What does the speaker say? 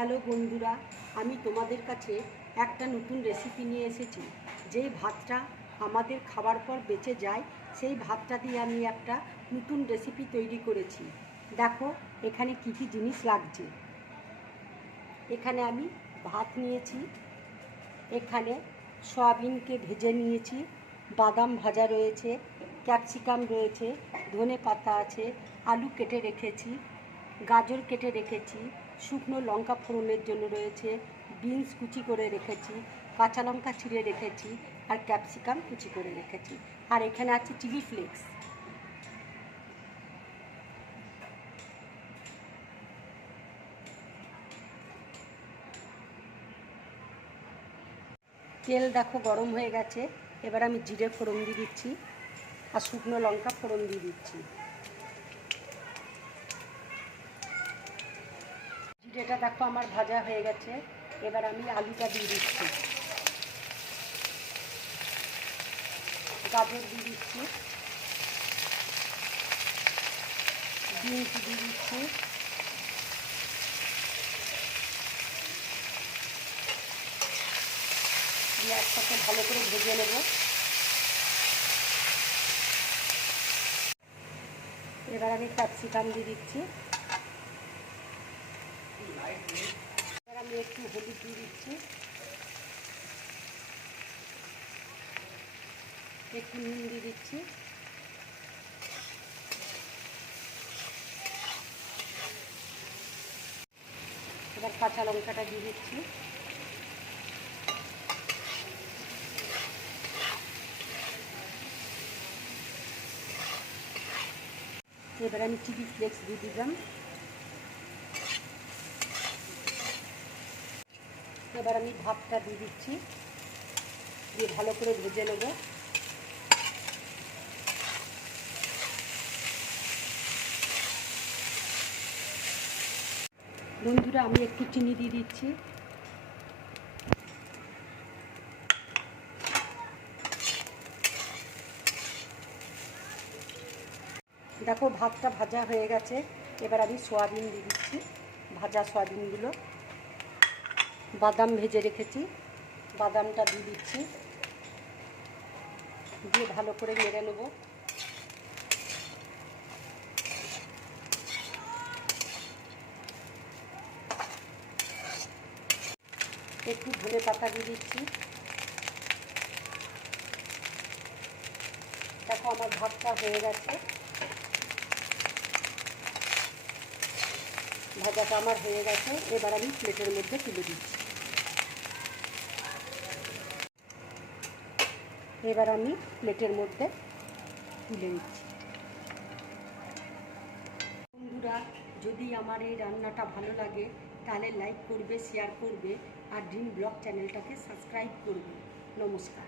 Hello বন্ধুরা, আমি তোমাদের কাছে একটা নতুন রেসিপি নিয়ে এসেছি। যেই ভাতটা আমাদের খাবার পর বেঁচে যায়, সেই ভাতটা দিয়ে আমি একটা নতুন রেসিপি তৈরি করেছি। দেখো এখানে কী কী জিনিস লাগছে। এখানে আমি ভাত নিয়েছি, এখানে সয়াবিনকে ভেজে নিয়েছি, বাদাম ভাজা রয়েছে, ক্যাপসিকাম রয়েছে, ধনে পাতা আছে, আলু কেটে রেখেছি, গাজর কেটে রেখেছি, শুকনো লঙ্কা ফোড়নের জন্য রয়েছে, বিনস কুচি করে রেখেছি, কাঁচা লঙ্কা ছিঁড়ে রেখেছি, আর ক্যাপসিকাম কুচি করে রেখেছি, আর এখানে আছে চিলি ফ্লেক্স। তেল দেখো গরম হয়ে গেছে, এবার আমি জিরে ফোড়ন দিয়ে দিচ্ছি আর শুকনো লঙ্কা ফোড়ন দিয়ে দিচ্ছি। জিরেটা দেখো আমার ভাজা হয়ে গেছে, এবার আমি আলুটা দিয়ে দিচ্ছি, গাজর দিয়ে দিচ্ছি, বিনস দিয়ে দিচ্ছি, দিয়ে একসাথে ভালো করে ভেজে নেব। এবার আমি ক্যাপসিকাম দিয়ে দিচ্ছি, এবার আমি একটু হলুদ দিয়ে দিচ্ছি, একটু নুন দিয়ে দিচ্ছি, এবার কাঁচা লঙ্কাটা দিয়ে দিচ্ছি, এবার আমি চিলি ফ্লেক্স দিয়ে দিলাম, এবার আমি ভাতটা দিয়ে দিচ্ছি, দিয়ে ভালো করে ভেজে নেব। বন্ধুরা আমি একটু চিনি দিয়ে দিচ্ছি, দেখো ভাতটা ভাজা হয়ে গেছে, এবার আমি সয়াবিন দিয়ে দিচ্ছি, ভাজা সয়াবিনগুলো, বাদাম ভেজে রেখেছি, বাদামটা দিয়ে দিচ্ছি, দিয়ে ভালো করে নেড়ে নেব। একটু ধনে পাতা দিয়ে দিচ্ছি। দেখো আমার ভাতটা হয়ে গেছে, ভাজাটা আমার হয়ে গেছে, এবার আমি প্লেটের মধ্যে তুলে দিচ্ছি। এবার আমি প্লেটের মধ্যে তুলে নিচ্ছি। বন্ধুরা যদি আমার এই রান্নাটা ভালো লাগে তাহলে লাইক করবে, শেয়ার করবে, আর ড্রিম ব্লগ চ্যানেলটাকে সাবস্ক্রাইব করবে। নমস্কার।